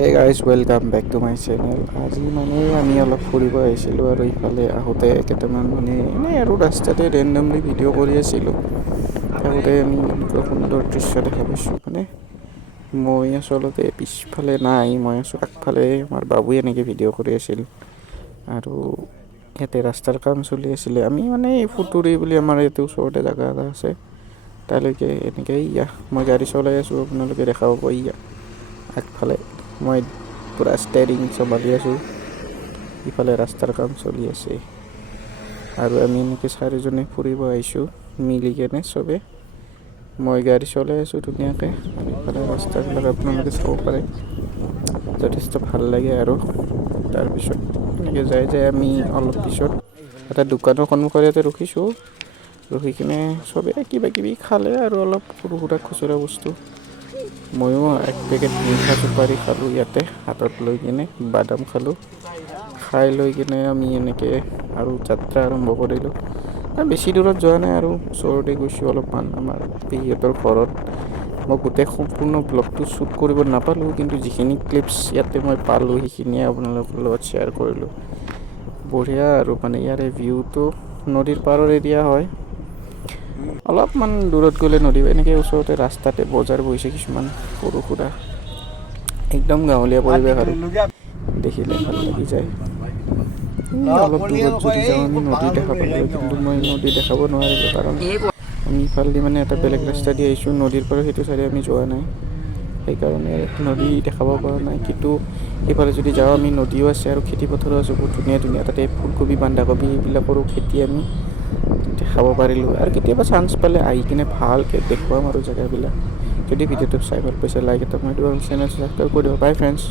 Hey guys, welcome back to my channel. আজি মানে আমি অলপ ফুৰিব আহিছিলোঁ আৰু ইফালে আহোঁতে কেইটামান মানে এনেই আৰু ৰাস্তাতে ৰেণ্ডমলি ভিডিঅ' কৰি আছিলোঁ। আহোঁতে আমি এনেকুৱা সুন্দৰ দৃশ্য দেখা পাইছোঁ। মানে মই আচলতে পিছফালে নাই, মই আছোঁ আগফালে। আমাৰ বাবুৱে এনেকৈ ভিডিঅ' কৰি আছিল আৰু ইয়াতে ৰাস্তাৰ কাম চলি আছিলে। আমি মানে ফুটুৰি বুলি আমাৰ ইয়াতে ওচৰতে জেগা এটা আছে, তালৈকে এনেকৈ মই গাড়ী চলাই আছোঁ, আপোনালোকে দেখা পাব। আগফালে মই পূৰা ষ্টেৰিং চম্ভালি আছোঁ, ইফালে ৰাস্তাৰ কাম চলি আছে আৰু আমি এনেকৈ চাৰিজনে ফুৰিব আহিছোঁ মিলি কেনে চবে। মই গাড়ী চলাই আছোঁ ধুনীয়াকৈ আৰু ইফালে ৰাস্তাবিলাক আপোনালোকে চাব পাৰে, যথেষ্ট ভাল লাগে। আৰু তাৰপিছত এনেকৈ যাই আমি অলপ পিছত এটা দোকানৰ সন্মুখৰ ইয়াতে ৰখিছোঁ। ৰখি কিনে চবে কিবা কিবি খালে আৰু অলপ সৰু সুৰা খুচুৰা বস্তু। ময়ো এক পেকেট মিঠা চুপাৰি খালোঁ ইয়াতে হাতত লৈ কিনে, বাদাম খালোঁ। খাই লৈ কিনে আমি এনেকৈ আৰু যাত্ৰা আৰম্ভ কৰিলোঁ। বেছি দূৰত যোৱা নাই আৰু ওচৰতে গৈছোঁ অলপমান আমাৰ পেহীহঁতৰ ঘৰত। মই গোটেই সম্পূৰ্ণ ব্লগটো শ্বুট কৰিব নাপালোঁ, কিন্তু যিখিনি ক্লিপছ ইয়াতে মই পালোঁ সেইখিনিয়ে আপোনালোকৰ লগত শ্বেয়াৰ কৰিলোঁ। বঢ়িয়া আৰু মানে ইয়াৰে ভিউটো নদীৰ পাৰৰ এৰিয়া হয়। অলপমান দূৰত গ'লে নদী, এনেকৈ ওচৰতে ৰাস্তাতে বজাৰ বহিছে কিছুমান সৰু সুৰা, একদম গাঁৱলীয়া পৰিৱেশ আৰু দেখিলে ভাল লাগি যায়। অলপ দূৰত যদি যাওঁ আমি নদী দেখা পালোঁ, কিন্তু মই নদী দেখাব নোৱাৰিলোঁ কাৰণ আমি ইফালেদি মানে এটা বেলেগ ৰাস্তা দি আহিছোঁ। নদীৰ পৰা সেইটো চাইডে আমি যোৱা নাই, সেইকাৰণে নদী দেখাব পৰা নাই। কিন্তু সেইফালে যদি যাওঁ আমি নদীও আছে আৰু খেতি পথাৰো আছে বহুত ধুনীয়া ধুনীয়া। তাতে ফুলকবি বন্ধাকবি এইবিলাকৰো খেতি আমি দেখাব পাৰিলোঁ। আৰু কেতিয়াবা চান্স পালে আহি কিনে ভালকৈ দেখুৱাম আৰু জেগাবিলাক। যদি ভিডিঅ'টো চাই ভাল পাইছে লাইক এটা মাৰি দিব আৰু চেনেল ছাবস্ক্ৰাইব কৰি দিব। বাই ফ্ৰেণ্ডছ।